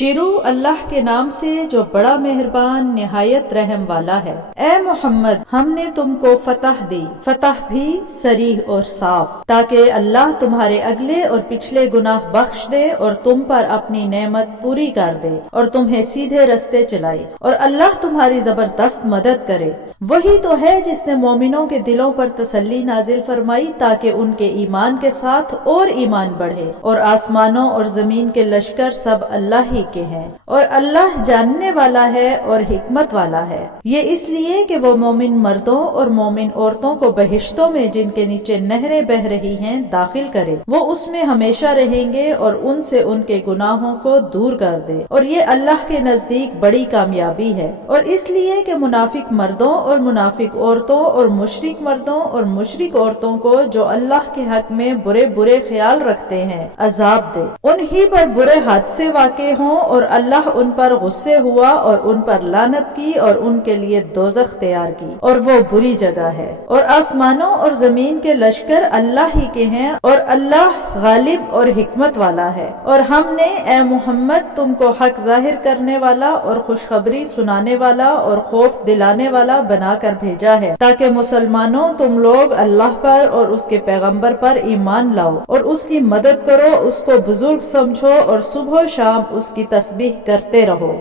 شروع اللہ کے نام سے جو بڑا مہربان نہایت رحم والا ہے۔ اے محمد، ہم نے تم کو فتح دی، فتح بھی صریح اور صاف، تاکہ اللہ تمہارے اگلے اور پچھلے گناہ بخش دے اور تم پر اپنی نعمت پوری کر دے اور تمہیں سیدھے رستے چلائے، اور اللہ تمہاری زبردست مدد کرے۔ وہی تو ہے جس نے مومنوں کے دلوں پر تسلی نازل فرمائی تاکہ ان کے ایمان کے ساتھ اور ایمان بڑھے، اور آسمانوں اور زمین کے لشکر سب اللہ ہی کے ہیں، اور اللہ جاننے والا ہے اور حکمت والا ہے۔ یہ اس لیے کہ وہ مومن مردوں اور مومن عورتوں کو بہشتوں میں جن کے نیچے نہریں بہہ رہی ہیں داخل کرے، وہ اس میں ہمیشہ رہیں گے اور ان سے ان کے گناہوں کو دور کر دے، اور یہ اللہ کے نزدیک بڑی کامیابی ہے۔ اور اس لیے کہ منافق مردوں اور منافق عورتوں اور مشرک مردوں اور مشرک عورتوں کو جو اللہ کے حق میں برے برے خیال رکھتے ہیں عذاب دے، انہی پر برے حادثے واقع ہوں اور اللہ ان پر غصے ہوا اور ان پر لعنت کی اور ان کے لیے دوزخ تیار کی، اور وہ بری جگہ ہے۔ اور آسمانوں اور زمین کے لشکر اللہ ہی کے ہیں، اور اللہ غالب اور حکمت والا ہے۔ اور ہم نے اے محمد تم کو حق ظاہر کرنے والا اور خوشخبری سنانے والا اور خوف دلانے والا بنا کر بھیجا ہے، تاکہ مسلمانوں تم لوگ اللہ پر اور اس کے پیغمبر پر ایمان لاؤ اور اس کی مدد کرو، اس کو بزرگ سمجھو اور صبح و شام اس کی تسبیح کرتے رہو۔